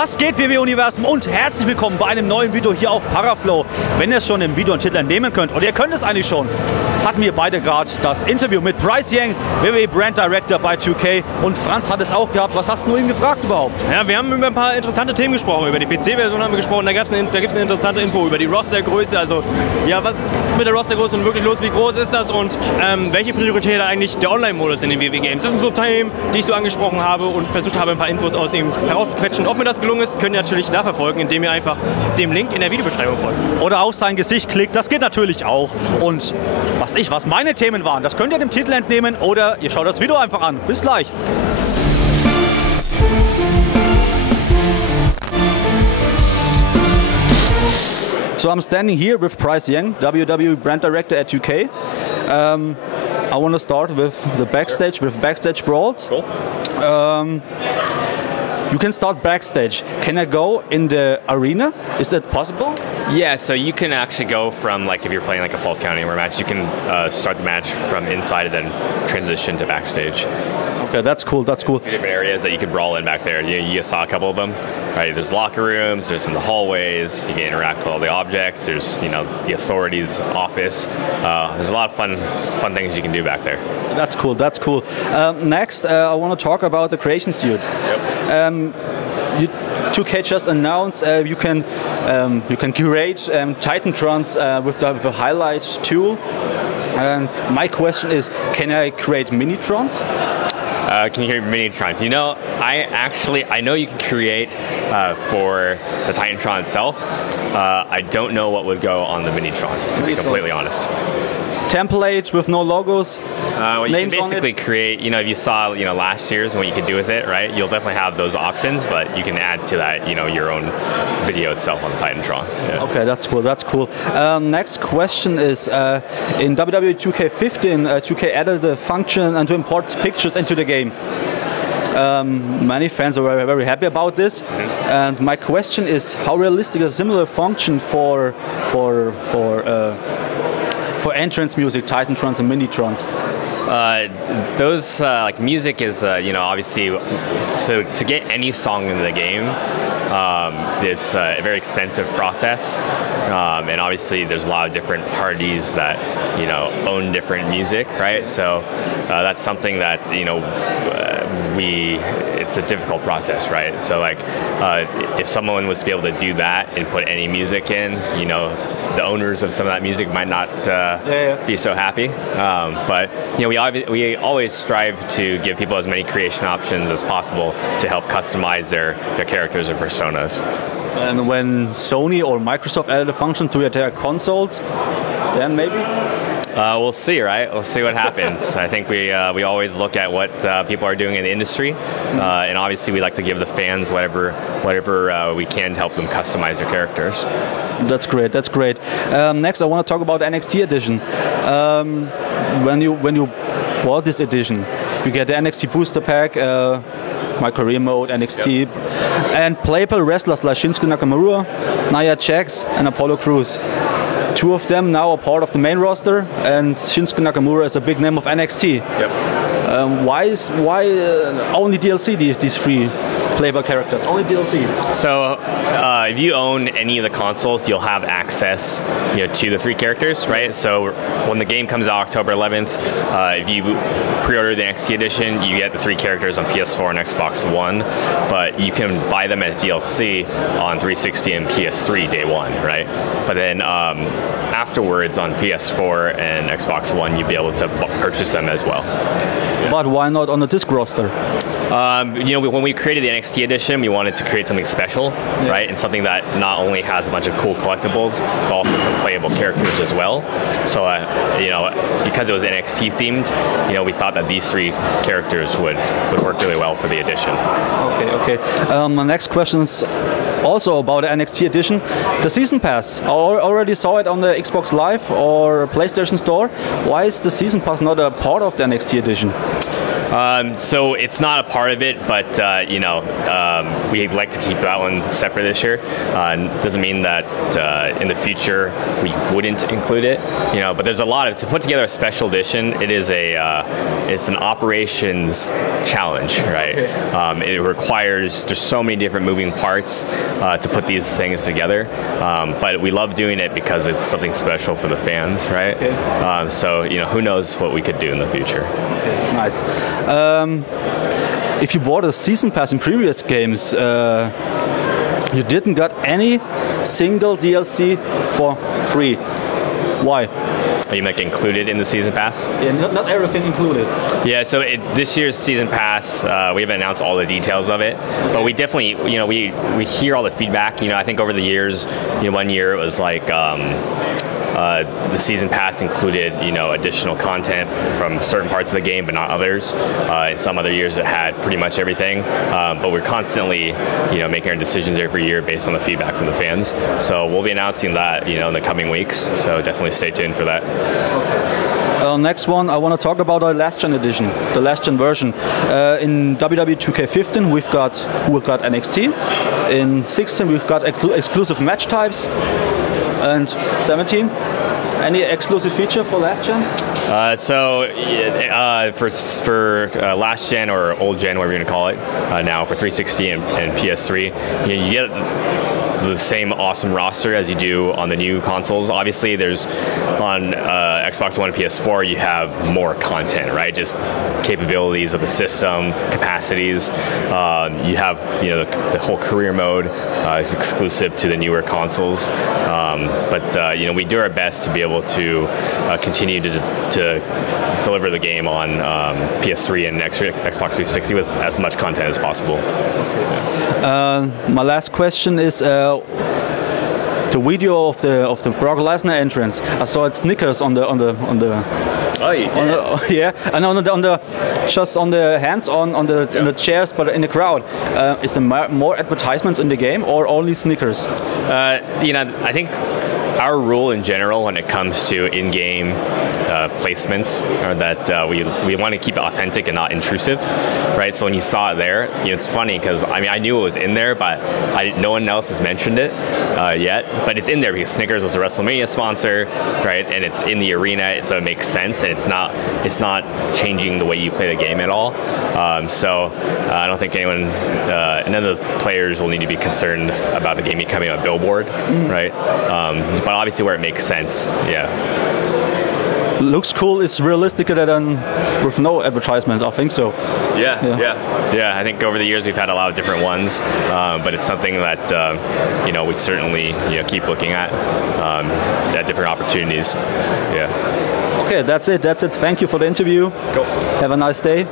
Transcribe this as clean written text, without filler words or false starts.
Was geht, WW-Universum, und herzlich willkommen bei einem neuen Video hier auf Paraflow. Wenn ihr es schon im Video einen Titel entnehmen könnt, oder ihr könnt es eigentlich schon, hatten wir beide gerade das Interview mit Bryce Yang, WWE Brand Director bei 2K, und Franz hat es auch gehabt. Was hast du ihn gefragt überhaupt? Ja, wir haben über ein paar interessante Themen gesprochen. Über die PC-Version haben wir gesprochen, da gibt es eine interessante Info über die Rostergröße. Also, ja, was ist mit der Rostergröße und wirklich los, wie groß ist das und welche Priorität hat eigentlich der Online-Modus in den WW-Games? Das sind so Themen, die ich so angesprochen habe und versucht habe, ein paar Infos aus ihm herauszuquetschen. Ob mir das gelungen ist, könnt ihr natürlich nachverfolgen, indem ihr einfach dem Link in der Videobeschreibung folgt. Oder auf sein Gesicht klickt, das geht natürlich auch. Und was meine Themen waren, das könnt ihr dem Titel entnehmen oder ihr schaut das Video einfach an. Bis gleich. So I'm standing here with Bryce Yang, WWE Brand Director at 2K. I want to start with the backstage, with backstage brawls. Cool. You can start backstage. Can I go in the arena? Is that possible? Yeah, so you can actually go from, like, if you're playing like a Falls Count Anywhere match, you can start the match from inside and then transition to backstage. Okay, that's cool, that's cool. Different areas that you can brawl in back there. You saw a couple of them, right? There's locker rooms, there's in the hallways, you can interact with all the objects, there's, you know, the authorities' office. There's a lot of fun things you can do back there. That's cool, that's cool. Next, I want to talk about the Creation Suite. Yep. 2K just announced you can curate Titantrons with the highlight tool. And my question is, can I create Minitrons? Can you hear Minitrons? You know, I know you can create for the Titantron itself. I don't know what would go on the Minitron, to be completely honest. Template with no logos, well, you names can basically on it. Create, you know, if you saw, you know, last year's what you could do with it, right? You'll definitely have those options, but you can add to that, you know, your own video itself on the Titantron. Yeah. Okay, that's cool, that's cool. Next question is, in WWE 2K15, 2K added the function to import pictures into the game. Many fans are very happy about this, and my question is, how realistic is a similar function for entrance music, Titantrons and Minitrons? Those like music is you know, obviously, so to get any song in the game, it's a very extensive process, and obviously there's a lot of different parties that, you know, own different music, right? So that's something that, you know, it's a difficult process, right? So, like, if someone was to be able to do that and put any music in, you know, the owners of some of that music might not be so happy. But, you know, we always strive to give people as many creation options as possible to help customize their characters and personas. And when Sony or Microsoft added a function to their consoles, then maybe? We'll see, right? We'll see what happens. I think we always look at what people are doing in the industry, and obviously we like to give the fans whatever we can to help them customize their characters. That's great. That's great. Next, I want to talk about NXT edition. When you bought this edition, you get the NXT booster pack, My Career Mode, NXT, and playable wrestlers like Shinsuke Nakamura, Nia Jax, and Apollo Crews. Two of them now are part of the main roster, and Shinsuke Nakamura is a big name of NXT. Yep. Why only DLC, these three playable characters? Only DLC. So if you own any of the consoles, you'll have access, you know, to the three characters, right? So when the game comes out October 11th, if you pre-order the NXT edition, you get the three characters on PS4 and Xbox One, but you can buy them as DLC on 360 and PS3 day one, right? But then afterwards on PS4 and Xbox One, you'll be able to purchase them as well. But why not on the disc roster? You know, when we created the NXT edition, we wanted to create something special, right? And something that not only has a bunch of cool collectibles, but also some playable characters as well. So, you know, because it was NXT themed, you know, we thought that these three characters would work really well for the edition. Okay. My next question is also about the NXT edition. The Season Pass. I already saw it on the Xbox Live or PlayStation Store. Why is the Season Pass not a part of the NXT edition? So it's not a part of it, but we'd like to keep that one separate this year. Doesn't mean that in the future we wouldn't include it, but there's a lot of, to put together a special edition, it's an operations challenge, right? It requires, there's so many different moving parts to put these things together, but we love doing it because it's something special for the fans, right? Okay. So who knows what we could do in the future. Okay, nice. If you bought a season pass in previous games, you didn't got any single DLC for free. Why? Are you like included in the season pass? Yeah, not everything included. Yeah, so this year's season pass, we haven't announced all the details of it, but we definitely, we hear all the feedback. I think over the years, 1 year it was like the season pass included, additional content from certain parts of the game, but not others. In some other years, it had pretty much everything. But we're constantly, making our decisions every year based on the feedback from the fans. So we'll be announcing that, in the coming weeks. So definitely stay tuned for that. Next one, I want to talk about our last gen edition, the last gen version. In WWE 2K15, we've got NXT. In 16, we've got exclusive match types. And 17, any exclusive feature for last gen? For last gen or old gen, whatever you're going to call it, now for 360 and PS3, you get the same awesome roster as you do on the new consoles. Obviously, there's on Xbox One and PS4, you have more content, right? Just capabilities of the system, capacities. You have the whole career mode is exclusive to the newer consoles. But we do our best to be able to continue to deliver the game on PS3 and Xbox 360 with as much content as possible. My last question is the video of the Brock Lesnar entrance. I saw it Snickers on the. Oh, you did? Yeah, and just on the hands on the chairs, but in the crowd. Is there more advertisements in the game or only Snickers? I think our rule in general when it comes to in-game placements are that we want to keep it authentic and not intrusive, right? So when you saw it there, it's funny because I knew it was in there, but no one else has mentioned it yet. But it's in there because Snickers was a WrestleMania sponsor, right? And it's in the arena, so it makes sense, and it's not changing the way you play the game at all. So I don't think none of the players will need to be concerned about the game becoming a billboard, right? But obviously where it makes sense, yeah. Looks cool. Is realistic than with no advertisements. I think so. Yeah. I think over the years we've had a lot of different ones, but it's something that we certainly keep looking at different opportunities. Yeah. Okay, that's it. Thank you for the interview. Cool. Have a nice day.